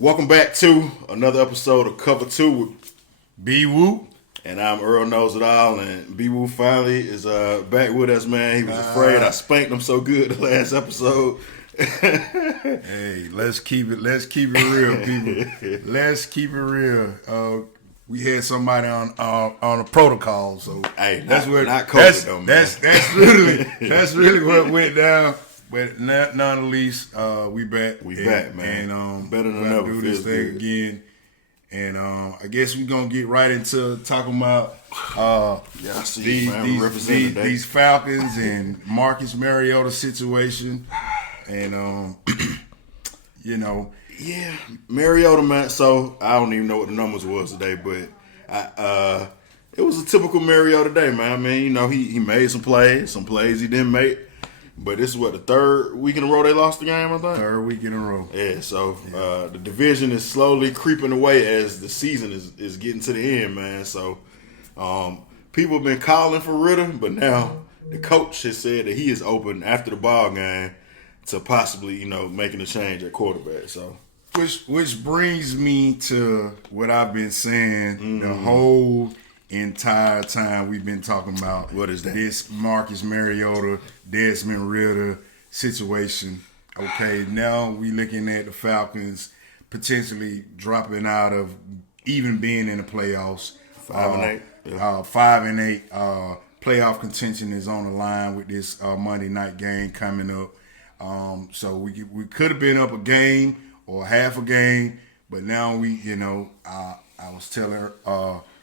Welcome back to another episode of Cover 2 with B Woo. and I'm Earl Knows It All, and B Woo finally is back with us, man. He was afraid I spanked him so good the last episode. Hey, let's keep it real, people. Let's keep it real. We had somebody on a protocol, so Hey, that's not COVID though, man. That's really what went down. But none the least, we back. We back, man. And Better than we're ever. do this Feels thing good. again. And I guess we're gonna get right into talking about Yeah, I see you, man. Representing today. these Falcons and Marcus Mariota situation. And Yeah, Mariota, man. So I don't even know what the numbers was today, but it was a typical Mariota day, man. I mean, he made some plays he didn't make. But this is what, the third week in a row they lost the game, I think? third week in a row. Yeah, so the division is slowly creeping away as the season is getting to the end, man. So people have been calling for Ritter, but now the coach has said that he is open after the ball game to possibly, making a change at quarterback. So Which brings me to what I've been saying the whole entire time we've been talking about. What is that? This Marcus Mariota, Desmond Ritter situation. Okay, now we looking at the Falcons potentially dropping out of even being in the playoffs. 5-8. Yeah. 5-8. Playoff contention is on the line with this Monday night game coming up. So we could have been up a game or half a game, but now I was telling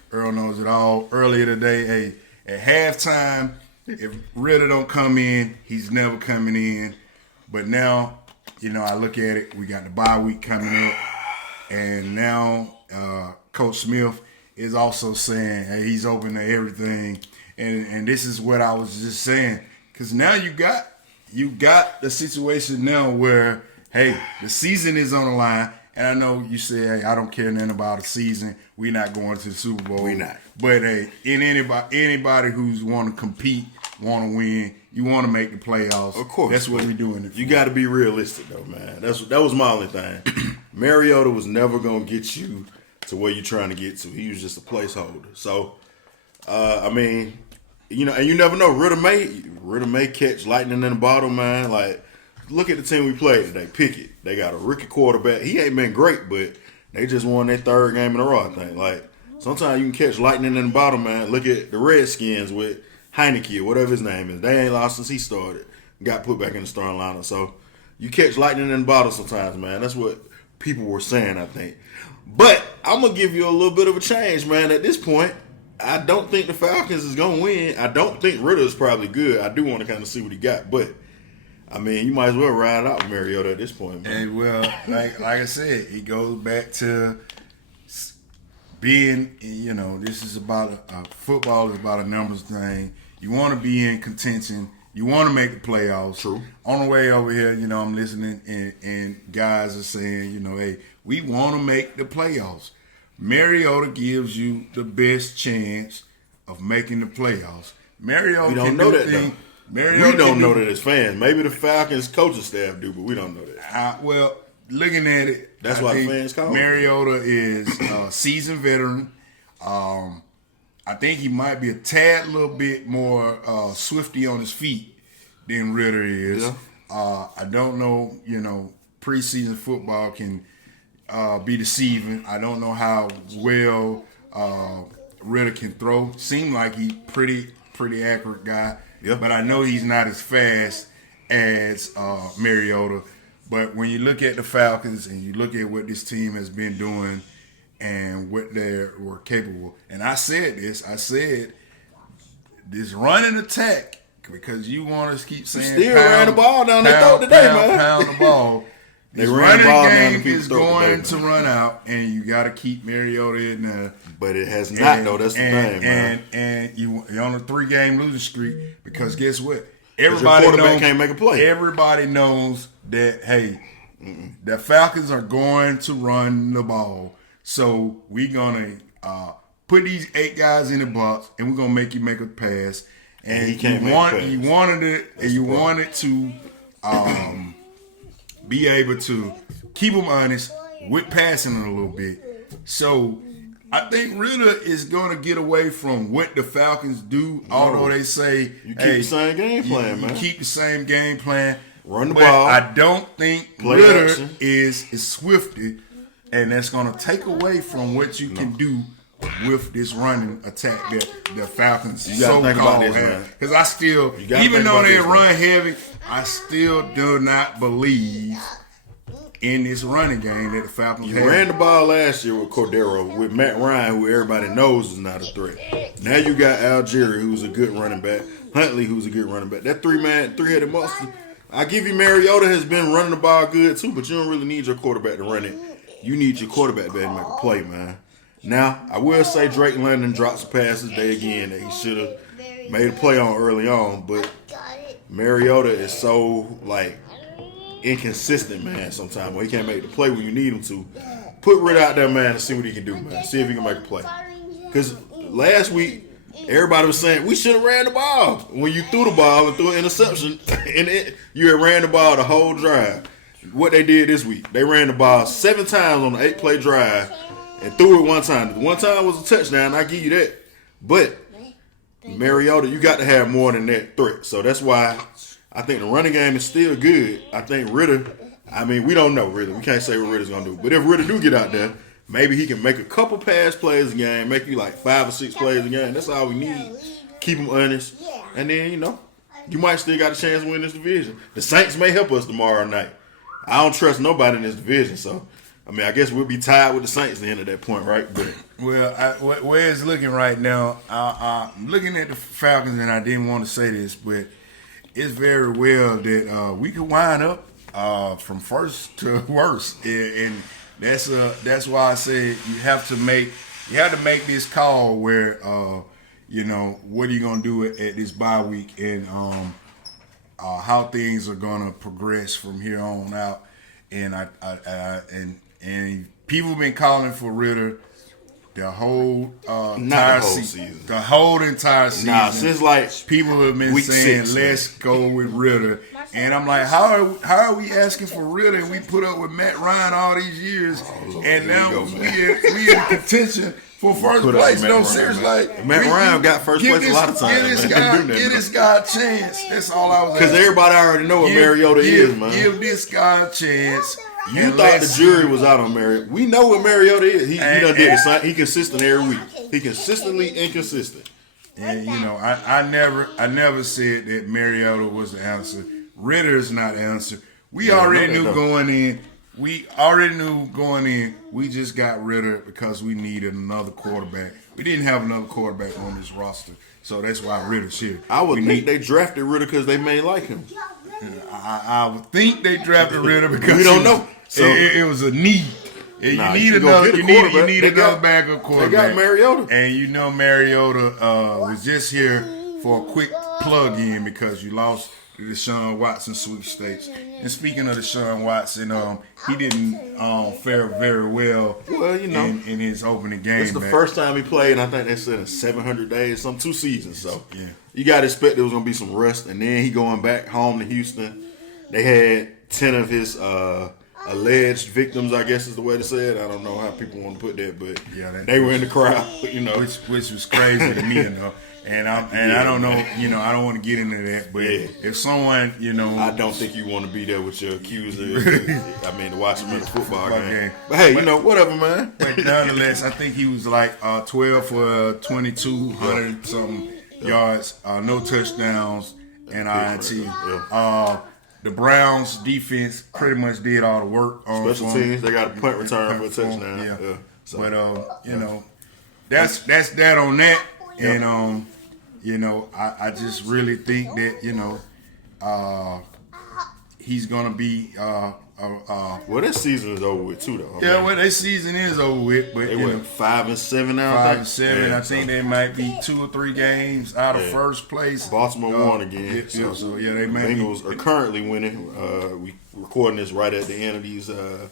Earl Knows It All earlier today. Hey, at halftime, if Ritter don't come in, he's never coming in. But now, I look at it. We got the bye week coming up, and now Coach Smith is also saying, hey, he's open to everything. And this is what I was just saying, because now you got the situation now where, hey, the season is on the line. And I know you say, hey, I don't care nothing about a season. We're not going to the Super Bowl. We not. But hey, anybody who's want to compete, want to win, you want to make the playoffs. Of course. That's what we're doing. You got to be realistic, though, man. That was my only thing. Mariota was never going to get you to where you're trying to get to. He was just a placeholder. So, and you never know. Ritter may catch lightning in the bottle, man. Like, look at the team we played today. Pickett. They got a rookie quarterback. He ain't been great, but they just won their third game in a row, I think. Like, sometimes you can catch lightning in the bottle, man. Look at the Redskins with Heineke or whatever his name is. They ain't lost since he started. Got put back in the starting lineup. So, you catch lightning in the bottle sometimes, man. That's what people were saying, I think. But I'm going to give you a little bit of a change, man. At this point, I don't think the Falcons is going to win. I don't think Ritter is probably good. I do want to kind of see what he got. But, you might as well ride it out with Mariota at this point, man. Hey, well, like I said, it goes back to being, this is about football is about a numbers thing. You want to be in contention. You want to make the playoffs. True. On the way over here, I'm listening, and guys are saying, hey, we want to make the playoffs. Mariota gives you the best chance of making the playoffs. Mariota We don't can know do that, things. though. Mariota We don't can know do- that as fans. Maybe the Falcons coaching staff do, but we don't know that. Well, looking at it, That's I why the think fans call him. Mariota is a seasoned veteran. I think he might be a tad little bit more swifty on his feet than Ritter is. Yeah. I don't know, preseason football can be deceiving. I don't know how well Ritter can throw. Seemed like he pretty accurate guy. Yeah. But I know he's not as fast as Mariota. But when you look at the Falcons and you look at what this team has been doing and what they were capable, and I said this running attack, because you want to keep saying Still ran the ball down their throat today, man. Pound the ball. They This ran the running ball down game people's is throat going today, to man. run out, and you got to keep Mariota in there. But it has not, though. That's the thing, man. And you're on a 3-game losing streak, because guess what? Your quarterback can't make a play. Everybody knows that, hey, the Falcons are going to run the ball. So we're going to put these 8 guys in the box, and we're going to make you make a pass. And he can't make a pass. You wanted to be able to keep them honest, with passing it a little bit. So I think Ritter is going to get away from what the Falcons do, although they say you keep the same game plan, man. You keep the same game plan. Run the but ball. I don't think Play Ritter action. is swifty, and that's going to take away from what you can do with this running attack that the Falcons You gotta think about this, man. have. Because I still, gotta even think though about they this, run heavy, I still do not believe in this running game that the Falcons You have. ran the ball last year with Cordero, with Matt Ryan, who everybody knows is not a threat. Now you got Algieri, who's a good running back. Huntley, who's a good running back. That three-headed monster. I give you Mariota has been running the ball good too, but you don't really need your quarterback to run it. You need your quarterback to be able to make a play, man. Now, I will say Drake London drops a pass today again that he should have made a play on early on, but Mariota is so, inconsistent, man, sometimes. He can't make the play when you need him to. Put Ritt out there, man, and see what he can do, man. See if he can make a play. Because last week, everybody was saying, we should have ran the ball. When you threw the ball and threw an interception, and you had ran the ball the whole drive. What they did this week, they ran the ball 7 times on the 8-play drive and threw it one time. The one time was a touchdown, I give you that. But Mariota, you got to have more than that threat. So that's why I think the running game is still good. I think Ritter, we don't know, really. We can't say what Ritter's going to do. But if Ritter do get out there, maybe he can make a couple pass plays a game, make you 5 or 6 plays a game. That's all we need. Keep him honest. And then, you might still got a chance to win this division. The Saints may help us tomorrow night. I don't trust nobody in this division, so I guess we'll be tied with the Saints at the end of that point, right? But Where it's looking right now, I'm looking at the Falcons, and I didn't want to say this, but it's very well that we could wind up from first to worst, and that's why I said you have to make this call where what are you gonna do at this bye week and how things are gonna progress from here on out, and and people have been calling for Ritter the whole entire season. The whole entire season. Nah, since people have been week saying, 6, let's go with Ritter. And I'm like, how are we asking for Ritter and we put up with Matt Ryan all these years, and now we in contention for first place? No, seriously, Matt Ryan got first place a lot of times. Give this guy a chance. That's all I was asking. Because everybody already know what Mariota is, man. Give this guy a chance. You thought the jury was out on Mariota. We know what Mariota is. He done did the same. He consistent every week. He consistently inconsistent. And I never said that Mariota was the answer. Ritter is not the answer. We already knew going in. We just got Ritter because we needed another quarterback. We didn't have another quarterback on this roster, so that's why Ritter's here. I would think they drafted Ritter because they may like him. I would think they drafted Ritter because we don't know. So it was a need. You need another backup quarterback. They got Mariota, and Mariota was just here for a quick plug-in because you lost the Deshaun Watson sweepstakes. And speaking of Deshaun Watson, he didn't fare very well. In his opening game. It's the first time he played, and I think they said in 700 days, 2 seasons. So you got to expect there was going to be some rust. And then he going back home to Houston. They had 10 of his alleged victims, I guess is the way to say it. I don't know how people want to put that, but they were in the crowd, which was crazy to me, And I don't know, I don't want to get into that, but if someone, I don't think you want to be there with your accuser. To watch him in a football game. But hey, whatever, man. But nonetheless, I think he was 12 for 2,200 something yards, no touchdowns, and INT. The Browns defense pretty much did all the work. Special teams, they got a punt return for a touchdown. Yeah. So, but that's that on that. And I just really think that he's gonna be well, this season is over with too, though. Yeah, well, this season is over with, but they went 5-7 now. 5-7. I think they might be 2 or 3 games out of first place. Baltimore won again. They might. Bengals are currently winning. We recording this right at the end of these 4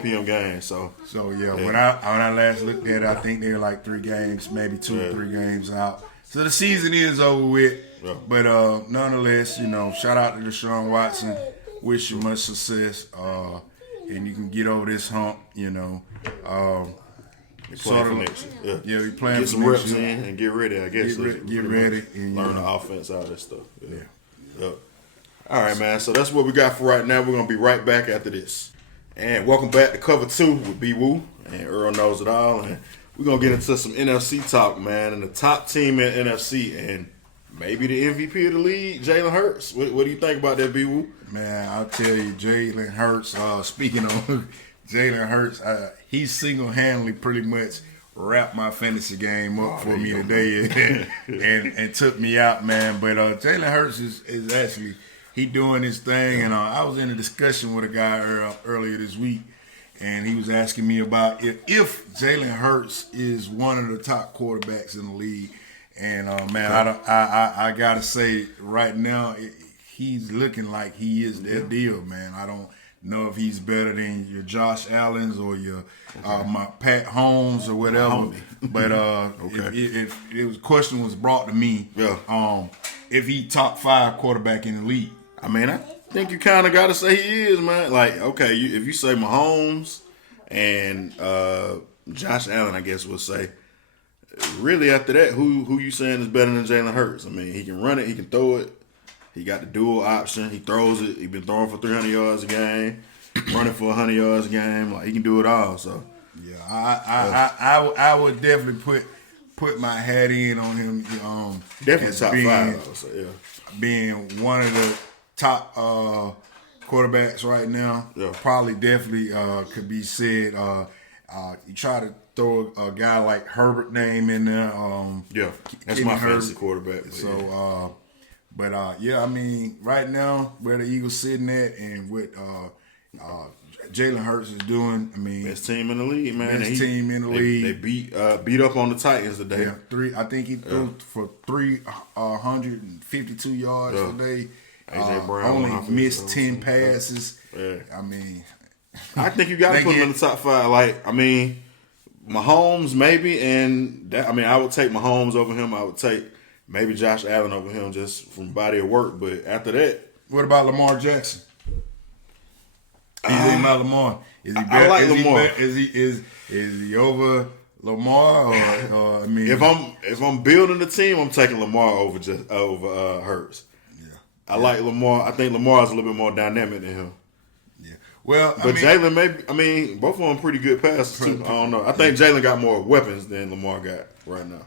p.m. games. So when I last looked at it, I think they were 3 games, maybe 2 or 3 games out. So the season is over with. Yeah. But nonetheless, shout out to Deshaun Watson. Wish you much success. and you can get over this hump. You know, Playing for next year. yeah, we playing get for some next reps year. in and get ready. I guess Get ready and learn the offense, all that stuff. Yeah. Yep. All right, man. So that's what we got for right now. We're gonna be right back after this. And welcome back to Cover 2 with B Woo and Earl Knows It All. And we're gonna get into some NFC talk, man. And the top team in NFC and maybe the MVP of the league, Jalen Hurts. What do you think about that, B Woo? Man, I'll tell you, Jalen Hurts. Speaking of Jalen Hurts, he single-handedly pretty much wrapped my fantasy game up for me today and took me out, man. But Jalen Hurts is actually he doing his thing. And I was in a discussion with a guy earlier this week, and he was asking me about if Jalen Hurts is one of the top quarterbacks in the league. And man, I gotta say right now, he's looking like he is that deal, man. I don't know if he's better than your Josh Allen's or your my Pat Holmes or whatever. But if it was question was brought to me, if he top 5 quarterback in the league. I mean, I think you kind of got to say he is, man. Like, okay, if you say Mahomes and Josh Allen, I guess we'll say. Really, after that, who you saying is better than Jalen Hurts? I mean, he can run it, he can throw it. He got the dual option. He throws it. He's been throwing for 300 yards a game, running for 100 yards a game. Like, he can do it all. So yeah, I would definitely put my hat in on him. Definitely top 5. I would say, yeah. Being one of the top quarterbacks right now. Yeah. Probably definitely could be said. You try to throw a guy like Herbert name in there. That's my fantasy quarterback. So, yeah, I mean, right now where the Eagles sitting at and what Jalen Hurts is doing, I mean, best team in the league, man. Best team in the league. They beat up on the Titans today. Yeah, I think he threw for 352 yards today. AJ Brown only missed 10 passes. Yeah. I mean, I think you got to put him in the top 5. Like, I mean, Mahomes maybe, and that, I mean, I would take Mahomes over him. I would take maybe Josh Allen over him just from body of work. But after that, what about Lamar Jackson? You think about Lamar? Is he better? I like Lamar. Is he over Lamar? Or I mean, if I'm building the team, I'm taking Lamar over Hurts. Yeah, I like Lamar. I think Lamar is a little bit more dynamic than him. Yeah. Well, but Jalen maybe. I mean, both of them pretty good passes too. I don't know. I think Jalen got more weapons than Lamar got right now.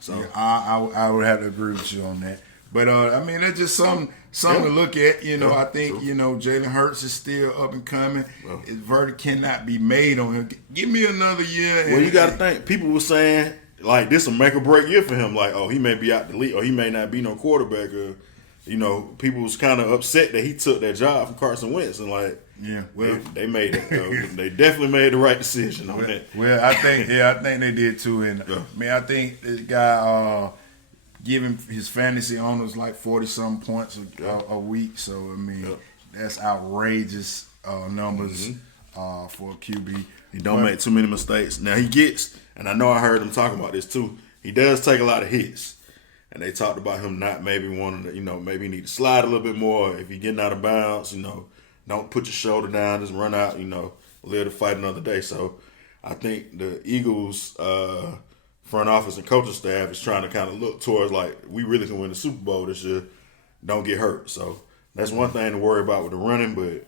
So yeah, I would have to agree with you on that. But I mean, that's just something to look at. You know, I think Jalen Hurts is still up and coming. His verdict cannot be made on him. Give me another year. Well, you got to think. People were saying like this will make or break year for him. Like, oh, he may be out the league, or he may not be no quarterback. Or people was kind of upset that he took that job from Carson Wentz, and like, yeah, well, they made it. They definitely made the right decision on that. Well, I think they did too. And I think this guy. Giving his fantasy owners like 40-some points a week. So, I mean, that's outrageous numbers for a QB. He don't make too many mistakes. Now, he gets, and I know I heard him talking about this too, he does take a lot of hits. And they talked about him not maybe wanting to, maybe need to slide a little bit more. If you're getting out of bounds, don't put your shoulder down, just run out, live to fight another day. So, I think the Eagles front office and coaching staff is trying to kind of look towards like we really can win the Super Bowl this year. Don't get hurt. So that's one thing to worry about with the running. But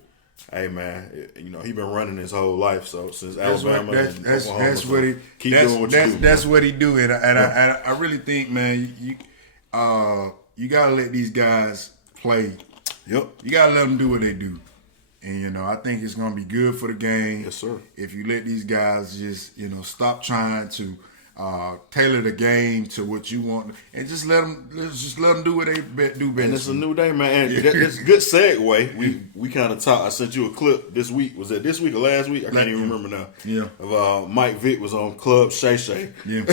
hey, man, he been running his whole life. So since Alabama, that's what he keep doing what you do. That's what he do. And I really think, man, you gotta let these guys play. Yep. You gotta let them do what they do. And I think it's gonna be good for the game. Yes, sir. If you let these guys just stop trying to tailor the game to what you want, and just let them do what they do best. And it's a new day, man. And it's a good segue. We kind of talked. I sent you a clip this week. Was that this week or last week? I can't even remember now. Yeah. Of Mike Vick was on Club Shay Shay. Yeah.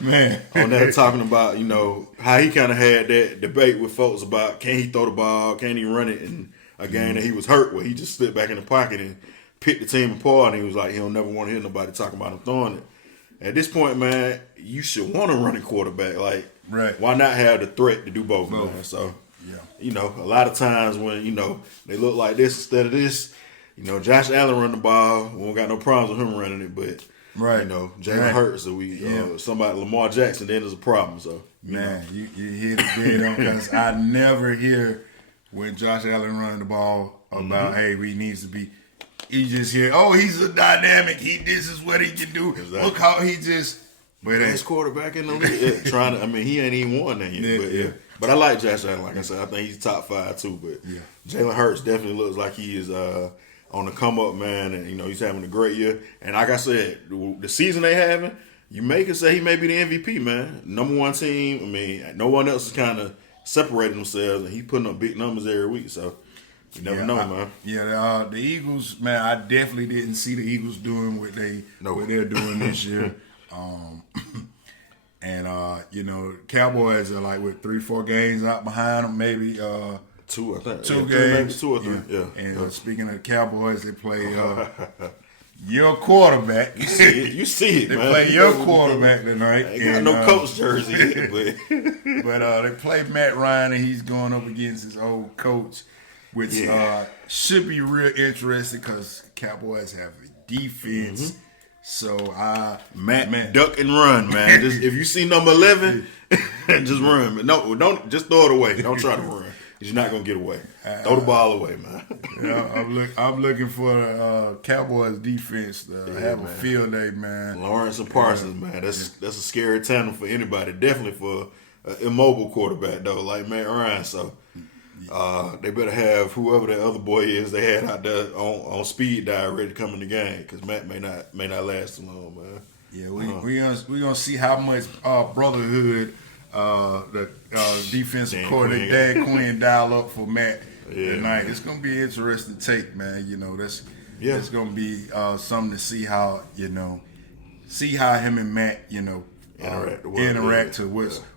Man. On that talking about how he kind of had that debate with folks about can he throw the ball, can he run it in a game that he was hurt where he just slipped back in the pocket and picked the team apart, and he was like he don't never want to hear nobody talking about him throwing it. At this point, man, you should want to run a quarterback. Like, right. Why not have the threat to do both, man? So, a lot of times when, they look like this instead of this, Josh Allen run the ball. We don't got no problems with him running it, but Right. Jalen Hurts, so somebody Lamar Jackson, then there's a problem. So man, you hit it dead on because I never hear when Josh Allen running the ball about hey, he needs to be. You just hear, oh, he's a dynamic. This is what he can do. Exactly. Look how he just. But best quarterback in the league. He ain't even won that yet. But I like Josh Allen. Like I said, I think he's top 5 too. But Jalen Hurts definitely looks like he is on the come up, man. And he's having a great year. And like I said, the season they having, you can say he may be the MVP, man. Number 1 team. I mean, no one else is kind of separating themselves, and he's putting up big numbers every week. So you never know, man. The Eagles, man. I definitely didn't see the Eagles doing what they're doing this year. Cowboys are like with 3-4 games out behind them, maybe 2, I think. 2 games, maybe 2 or 3. Yeah. And speaking of the Cowboys, they play your quarterback. You see it, they man. play your quarterback tonight. Ain't got no coach jersey, but they play Matt Ryan, and he's going up against his old coach, which should be real interesting because Cowboys have a defense. Mm-hmm. So Matt, duck and run, man. Just if you see number 11, just run. But no, don't just throw it away. Don't try to run. You're not gonna get away. Throw the ball away, man. I'm looking for the Cowboys defense to have a field day, man. Lawrence and Parsons, man. That's a scary tandem for anybody. Definitely for an immobile quarterback though, like Matt Ryan. So they better have whoever that other boy is they had out there on speed dial ready to come in the game because Matt may not last too long, man. Yeah, we gonna see how much brotherhood the defensive coordinator Dan Quinn dial up for Matt tonight. It's gonna be interesting take, man. That's gonna be something to see how him and Matt interact to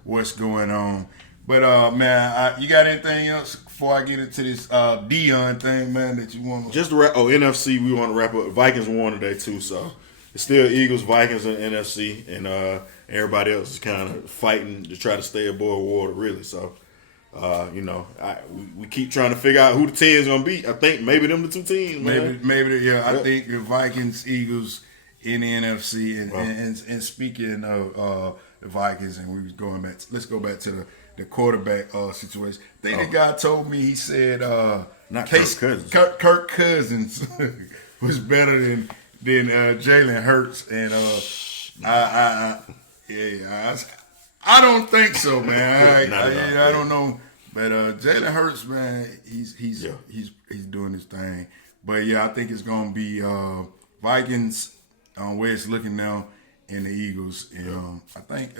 what's going on. But man, you got anything else before I get into this Dion thing, man, that you want? Just to wrap. NFC, we want to wrap up. Vikings won today too, so it's still Eagles, Vikings, and NFC, and everybody else is kind of fighting to try to stay aboard water, really. So, we keep trying to figure out who the team is gonna be. I think maybe them the 2 teams, man. I think the Vikings, Eagles in the NFC, and speaking of the Vikings, and we was going back. Let's go back to the quarterback situation. I think the guy told me, he said not Kirk Cousins. Kirk Cousins was better than Jalen Hurts, and I don't think so, man. I don't know, but Jalen Hurts, man, he's doing his thing. But I think it's gonna be Vikings where it's looking now, and the Eagles, and I think.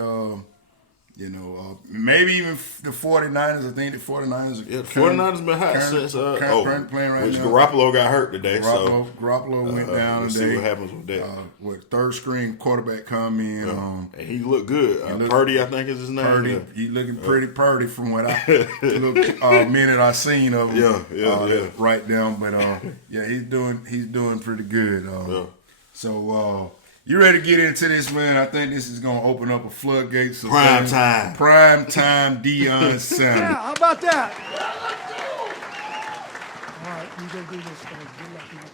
Maybe even the 49ers. I think the 49ers are 49ers been hot since playing right which now. Garoppolo got hurt today. Garoppolo went down we'll today. See what happens with that. With third string quarterback come in. And he looked good. Purdy, I think is his name. Purdy, he looking pretty Purdy from what I minute I seen of him. Right down, but he's doing pretty good. So. You ready to get into this, man? I think this is going to open up a floodgate. Prime time. Prime time Deion Sanders. Yeah, how about that? All right, you going to do this, guys. Good luck, man.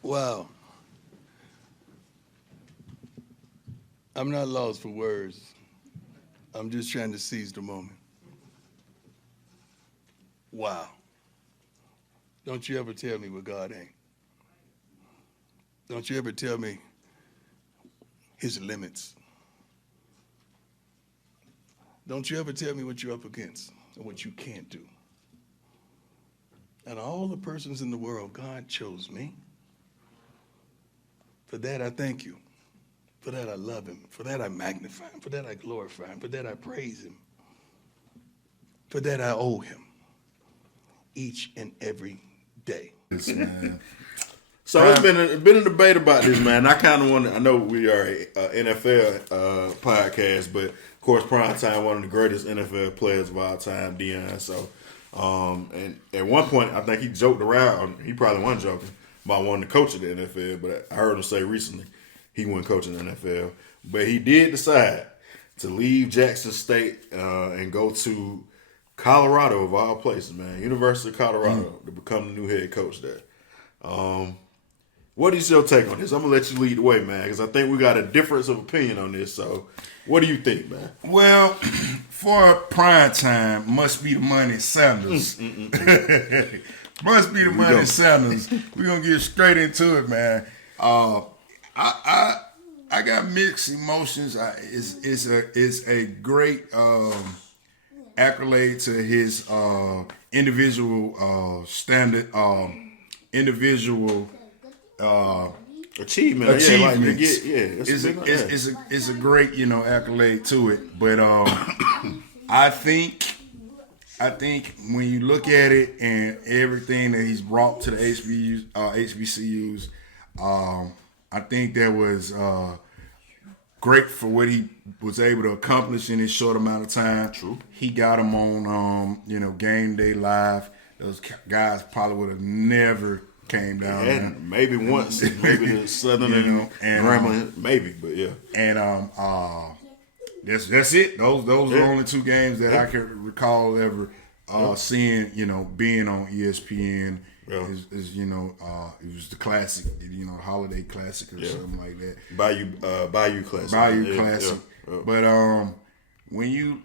Wow. I'm not lost for words. I'm just trying to seize the moment. Wow. Don't you ever tell me what God ain't. Don't you ever tell me his limits. Don't you ever tell me what you're up against and what you can't do. And all the persons in the world, God chose me. For that, I thank you. For that, I love him. For that, I magnify him. For that, I glorify him. For that, I praise him. For that, I owe him each and every day. So it's been a debate about this, man. I kind of want to. I know we are a NFL podcast, but of course, Primetime, one of the greatest NFL players of all time, Deion. So, and at one point, I think he joked around. He probably wasn't joking about wanting to coach in the NFL, but I heard him say recently he wouldn't coach in the NFL. But he did decide to leave Jackson State and go to Colorado of all places, man. University of Colorado to become the new head coach there. What is your take on this? I'm gonna let you lead the way, man, because I think we got a difference of opinion on this. So, what do you think, man? Well, for prime time, must be the money Sanders. Must be the money Sanders. We're gonna get straight into it, man. I got mixed emotions. It's a great accolade to his individual standard, individual achievement. achievements. Yeah, It's a great accolade to it. But I think when you look at it and everything that he's brought to the HBCUs, I think that was great for what he was able to accomplish in his short amount of time. True. He got him on, Game Day Live. Those guys probably would have never came down there. Maybe once, maybe the Southern and Grambling, maybe, but yeah. And that's it. Those are the only two games that I can recall ever seeing. Being on ESPN. Yeah. Is it was the classic, holiday classic or something like that. Bayou Classic. Bayou Classic. Yeah. But when you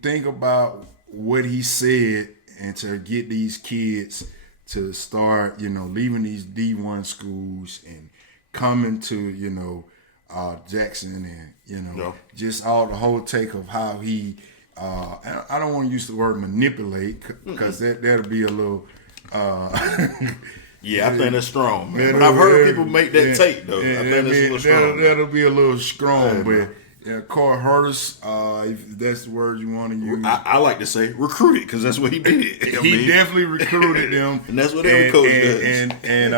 think about what he said and to get these kids to start, leaving these D1 schools and coming to, Jackson and, just all the whole take of how he, I don't want to use the word manipulate because that'll be a little, yeah, I think that's strong, man. But I've heard people make that take, though. I think that's a little strong. That'll be a little strong, but Corey Hurtis, if that's the word you want to use. I like to say recruited because that's what he did. He definitely recruited them. And that's what every coach does. And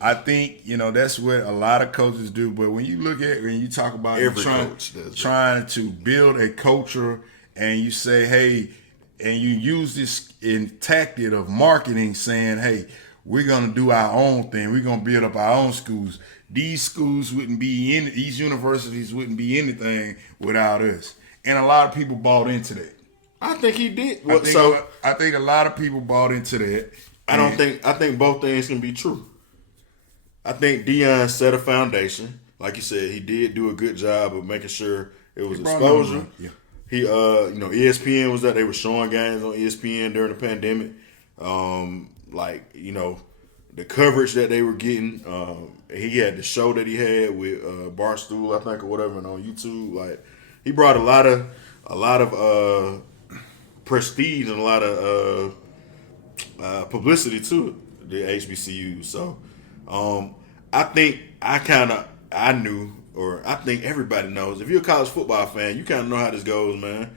I think, that's what a lot of coaches do. But when you look at, when you talk about every coach does trying to build a culture and you say, hey, and you use this in tactic of marketing saying, hey, we're going to do our own thing. We're going to build up our own schools. These schools wouldn't be these universities wouldn't be anything without us. And a lot of people bought into that. I think he did. I think a lot of people bought into that. I think both things can be true. I think Deion set a foundation. Like you said, he did do a good job of making sure it was exposure. Yeah. He, ESPN was that they were showing games on ESPN during the pandemic. The coverage that they were getting. He had the show that he had with Barstool, I think, or whatever, and on YouTube. Like, he brought a lot of prestige and a lot of publicity to the HBCU. So, I think I knew. Or I think everybody knows, if you're a college football fan, you kind of know how this goes, man.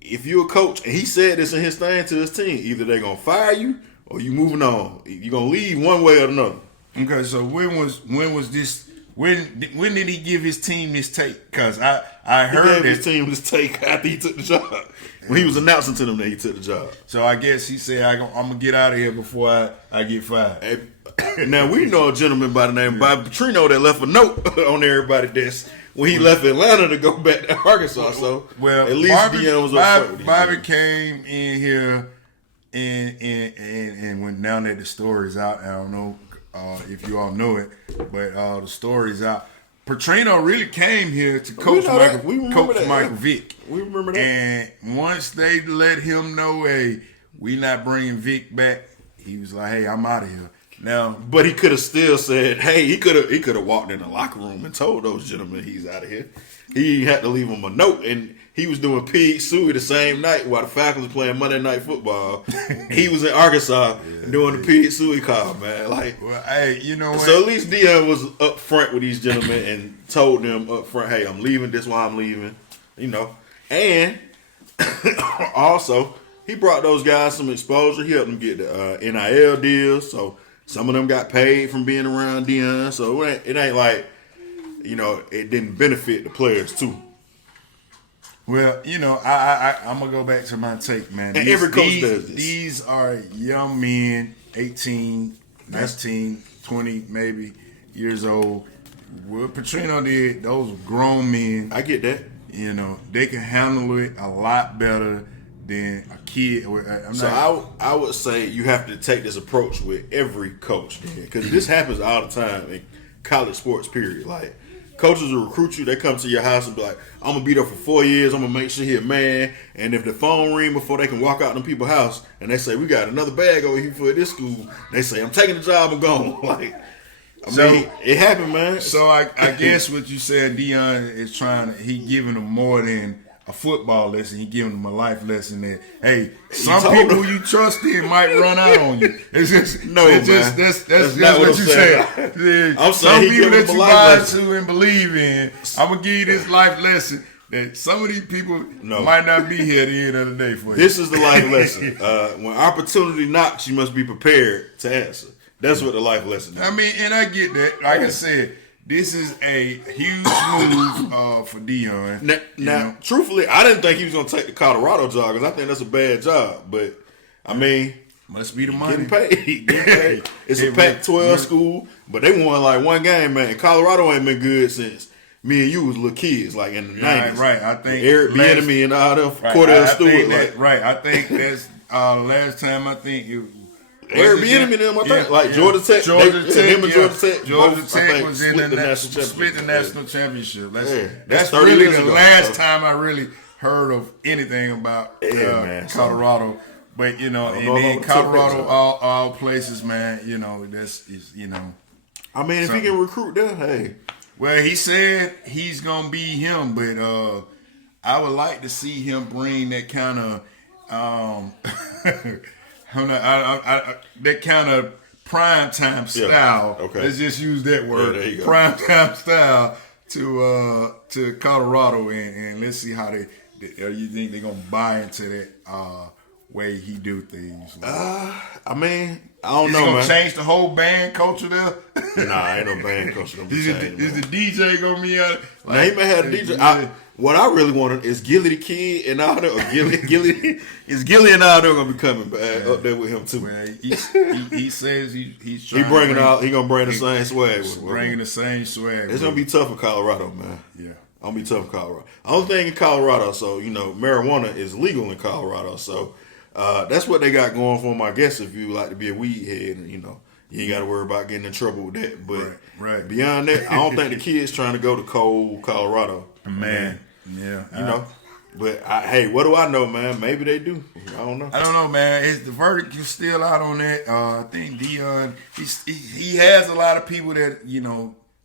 If you're a coach, and he said this in his thing to his team, either they're going to fire you or you moving on. You're going to leave one way or another. Okay, so when was this, when did he give his team this take? Because I heard his team this take after he took the job. When he was announcing to them that he took the job. So I guess he said, I'm going to get out of here before I get fired. Now, we know a gentleman by the name of Bobby Petrino that left a note on everybody's desk when he left Atlanta to go back to Arkansas. So, at least Deion was upset with Bobby came in here and went down there. The story's out. I don't know if you all know it, but the story's out. Petrino really came here to coach Michael Vick. We remember that. And once they let him know, hey, we not bringing Vick back, he was like, hey, I'm out of here. Now, but he could have still said, hey, he could have walked in the locker room and told those gentlemen he's out of here. He had to leave him a note, and he was doing Pig Suey the same night while the Falcons were playing Monday Night Football. He was in Arkansas doing the Pig Suey call, man. Well, hey, you know what? So at least Deion was up front with these gentlemen and told them up front, hey, I'm leaving. This is why I'm leaving. And also, he brought those guys some exposure. He helped them get the NIL deals, so some of them got paid from being around Deion, so it ain't like, it didn't benefit the players too. Well, I'm going to go back to my take, man. And every coach does this. These are young men, 18, 19, 20 maybe years old. What Petrino did, those grown men. I get that. They can handle it a lot better than a kid. I would say you have to take this approach with every coach because this happens all the time in college sports. Period. Like coaches will recruit you. They come to your house and be like, "I'm gonna be there for 4 years. I'm gonna make sure you're a man." And if the phone ring before they can walk out in people's house, and they say, "We got another bag over here for this school," they say, "I'm taking the job and going." Like, I mean, it happened, man. So I guess what you said, Deion is he giving them more than a football lesson. He giving them a life lesson that, hey, some people you trust in might run out on you. It's just that's not what I'm you saying. said. I'm some saying people that them you a life buy lesson. into and believe in, I'm gonna give you this life lesson that some of these people might not be here at the end of the day for you. This is the life lesson. When opportunity knocks, you must be prepared to answer. That's what the life lesson is. I mean, and I get that. Like I said, this is a huge move for Deion. Now, truthfully, I didn't think he was going to take the Colorado job because I think that's a bad job. But, I mean, must be the money. Getting paid. It's a Pac-12 school, but they won like one game, man. And Colorado ain't been good since me and you was little kids, like in the 90s. Right. I think Eric Bieniemy and all them, Cordell Stewart. I think that's last time I think it Eric Bieniemy and them, I think, like Georgia Tech. Georgia Tech was in the split the national championship. That's 30 really years the ago, last time I really heard of anything about Colorado. But and then Colorado, all places, man. I mean, if he can recruit them, hey. Well, he said he's gonna be him, but I would like to see him bring that kind of. That kind of prime time style. Okay. Let's just use that word. Yeah, there you go. Prime time style to Colorado, and let's see how you think they're gonna buy into that way he do things. I mean, I don't know, gonna man. change the whole band culture there? Nah, ain't no band culture gonna be changed. Is the DJ gonna be out? Now he may have a DJ. What I really wanted is Gilly the Kid and all them. Gilly and all them gonna be coming back up there with him too. Well, he says he's He gonna bring the same swag. Bringing the same swag. It's gonna be tough for Colorado, man. Yeah. Gonna be tough for Colorado. Only thing in Colorado, so marijuana is legal in Colorado, so that's what they got going for them. I guess if you like to be a weed head, you ain't got to worry about getting in trouble with that. But right. Beyond that, I don't think the kid's trying to go to cold Colorado. Man, yeah, But hey, what do I know, man? Maybe they do. I don't know. I don't know, man. The verdict is still out on that. I think Deion, he has a lot of people that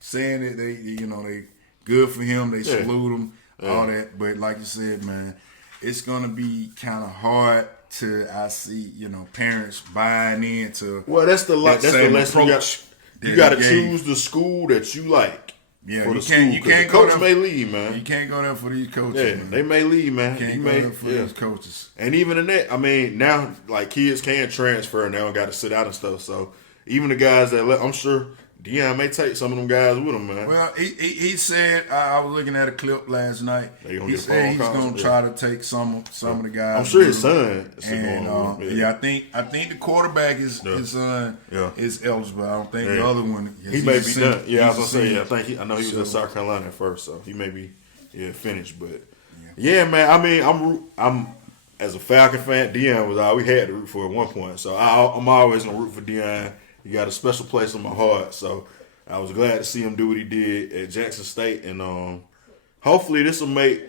saying that they good for him. They salute him, all that. But like you said, man, it's gonna be kind of hard to parents buying into. Well, that's the lesson approach. You got to choose the school that you like. Yeah, for you can't. The coach may leave, man. You can't go there for these coaches. Yeah, man. they may leave, man. You can't go there for these coaches. And even in that, I mean, now like kids can transfer and they don't got to sit out and stuff. So even the guys that left, I'm sure Deion may take some of them guys with him, man. Well, he said I was looking at a clip last night. He said he's going to try to take some of the guys. I'm sure his son. And I think the quarterback his son is eligible. I don't think the other one. He may be done. Yeah, I was gonna say. Yeah, I know he was in South Carolina at first, so he may be finished. But yeah, man. I mean, I'm as a Falcon fan. Deion was all we had to root for at one point, so I'm always gonna root for Deion. He got a special place in my heart, so I was glad to see him do what he did at Jackson State, and hopefully this will make.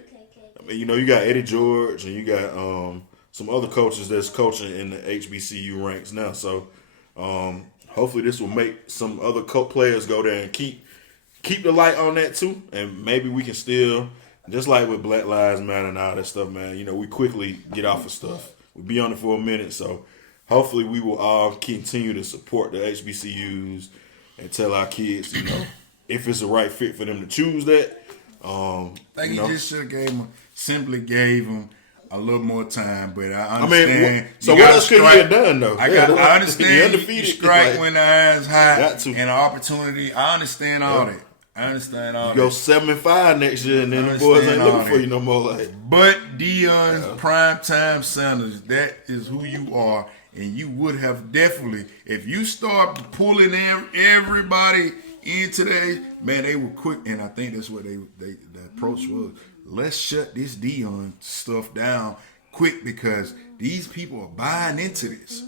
I mean, you got Eddie George, and you got some other coaches that's coaching in the HBCU ranks now. So hopefully this will make some other players go there and keep the light on that too, and maybe we can still, just like with Black Lives Matter and all that stuff, man. We quickly get off of stuff. We be on it for a minute, so. Hopefully, we will all continue to support the HBCUs and tell our kids, if it's the right fit for them to choose that. I think he just should have simply gave them a little more time. But I understand. So what else could he have done, though? I understand you strike when the iron's hot and an opportunity. I understand all that. I understand all that. Go 7-5 next year, and then the boys ain't looking for you no more. But Deion's primetime Sanders, that is who you are. And you would have definitely, if you start pulling everybody in today, man, they were quick. And I think that's what the approach was. Let's shut this Deion stuff down quick because these people are buying into this.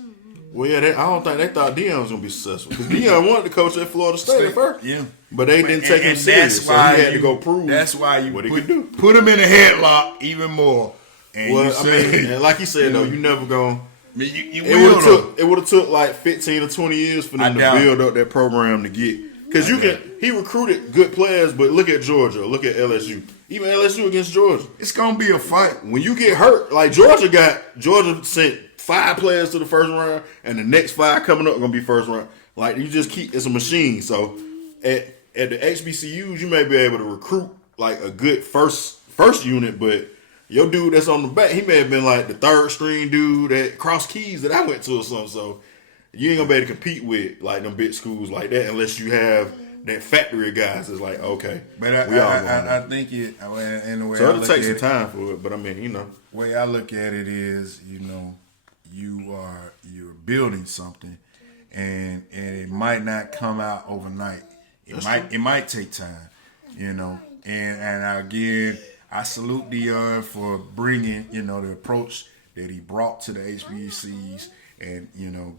Well, yeah, I don't think they thought Deion was gonna be successful because Deion wanted to coach at Florida State at first. Yeah, but they didn't take him serious, so he had to go prove. That's why you what he could do. Put him in a headlock even more. And Well, you say, and like you said though, you never gonna. you It would have took like 15 or 20 years for them to doubt build up that program to get. Because he recruited good players, but look at Georgia, look at LSU, even LSU against Georgia. It's gonna be a fight. When you get hurt, like Georgia sent 5 players to the first round, and the next 5 coming up are gonna be first round. Like you just keep, it's a machine. So at the HBCUs, you may be able to recruit like a good first unit, but your dude that's on the back, he may have been like the 3rd string dude at Cross Keys that I went to or something. So you ain't gonna be able to compete with like them big schools like that unless you have that factory of guys. It's like okay, But I think it. In the way so I it'll look take at some it, time for it. But I mean, way I look at it is, you're building something, and it might not come out overnight. It might take time, And again, I salute Deion for bringing the approach that he brought to the HBCUs and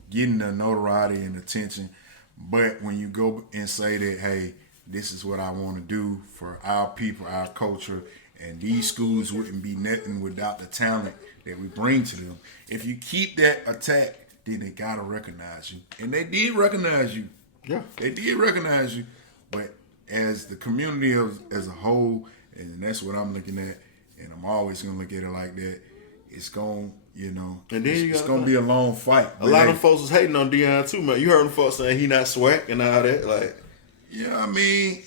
getting the notoriety and attention. But when you go and say that, hey, this is what I want to do for our people, our culture, and these schools wouldn't be nothing without the talent that we bring to them. If you keep that attack, then they gotta recognize you, and they did recognize you. Yeah, they did recognize you. But as the community as a whole, and that's what I'm looking at, and I'm always gonna look at it like that. It's gonna, and then it's gonna be a long fight. A lot of them folks was hating on Deion too, man. You heard them folks saying he not swag and all that, like. Yeah, I mean,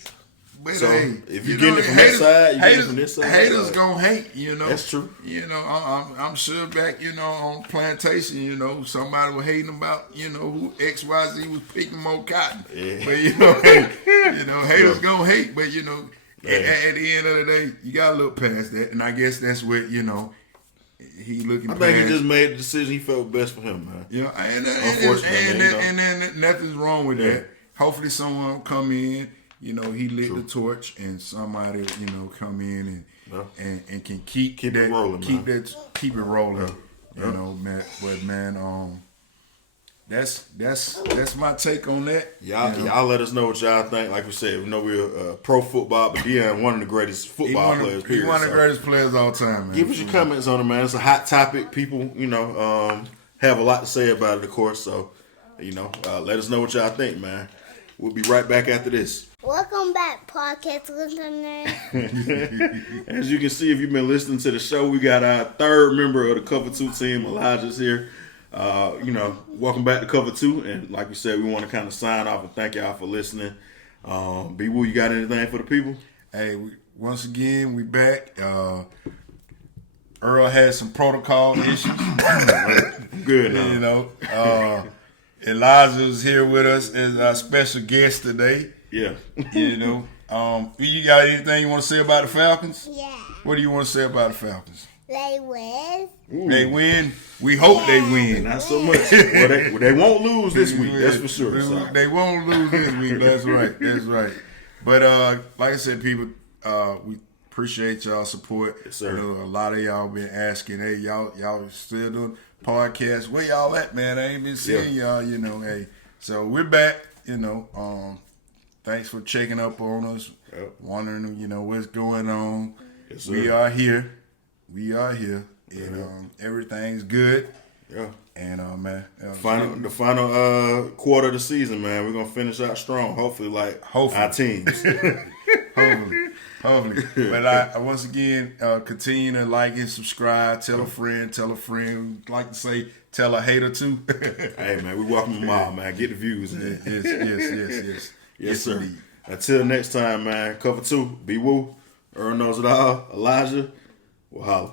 but so hey, if you're getting it from that side, you getting it from this side. Haters gonna hate, That's true. I'm sure back, on plantation, somebody was hating about, who XYZ was picking more cotton. Yeah. But haters gonna hate. But at the end of the day, you gotta look past that, and I guess that's what he looking. I think he just made the decision he felt best for him, man. Yeah, Unfortunately, and then nothing's wrong with that. Hopefully, someone will come in. He lit the torch, and somebody come in and can keep it rolling. Keep it rolling. Man. But man, that's my take on that. Y'all let us know what y'all think. Like we said, we know we're pro football, but Deion one of the greatest football players. He's one of the greatest players of all time, man. Give us your comments on it, man. It's a hot topic. People, have a lot to say about it, of course. So, let us know what y'all think, man. We'll be right back after this. Welcome back, podcast listeners. As you can see, if you've been listening to the show, we got our 3rd member of the Cover 2 team, Elijah's here. Welcome back to Cover 2. And like we said, we want to kind of sign off and thank y'all for listening. B-Woo, you got anything for the people? Hey, once again, we back. Earl had some protocol issues. Good, huh? Elijah's here with us as our special guest today. Yeah. You got anything you want to say about the Falcons? Yeah. What do you want to say about the Falcons? They win. Ooh. They win. We hope they win. Not so much. Well, they won't lose this week. That's for sure. They won't lose this week. That's right. But like I said, people, we appreciate y'all support. Yes, sir. A lot of y'all been asking, hey, y'all still doing podcasts? Where y'all at, man? I ain't been seeing y'all. Hey. So we're back. Thanks for checking up on us. Yep. Wondering, what's going on. Yes, sir. We are here. And everything's good. Yeah. And man, the final quarter of the season, man. We're gonna finish out strong. Hopefully, our teams. Hopefully. But I once again continue to like and subscribe. Tell a friend. Like to say, tell a hater too. Hey man, we welcome them all, man. Get the views. Yes, sir. Indeed. Until next time, man. Cover 2. B-Woo. Earl knows it all. Elijah. We'll holla.